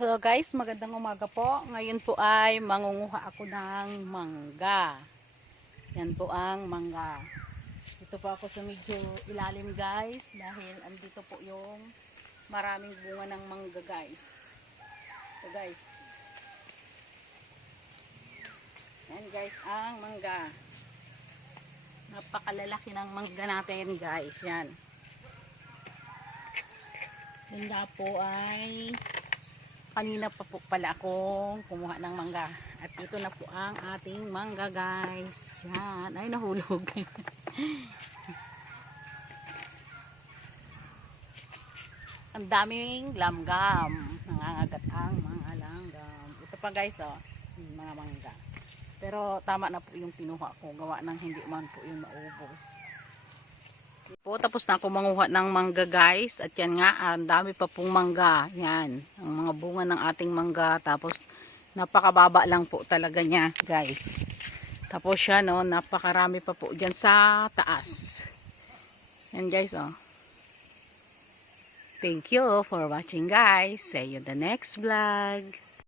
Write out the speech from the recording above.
Hello guys, magandang umaga po. Ngayon po ay mangunguha ako ng mangga. Yan po ang mangga. Dito po ako sa medyo ilalim guys dahil andito po yung maraming bunga ng mangga guys. So guys. Yan guys ang mangga. Napakalalaki ng mangga natin guys. Yan. Yan nga po ay kanina pa po pala akong kumuha ng mangga. At ito na po ang ating mangga guys. Yan. Ay nahulog. Ang daming langgam. Nangangagat ang mga langgam. Ito pa guys oh. Yung mga mangga. Pero tama na po yung pinuha ko. Gawa ng hindi man po yung maubos. Po, tapos na ako manguha ng mangga guys. At yan nga, ang dami pa pong mangga. Yan, ang mga bunga ng ating mangga. Tapos napakababa lang po talaga niya guys. Tapos siya no, napakarami pa po dyan sa taas. Yan guys oh. Thank you for watching guys. See you in the next vlog.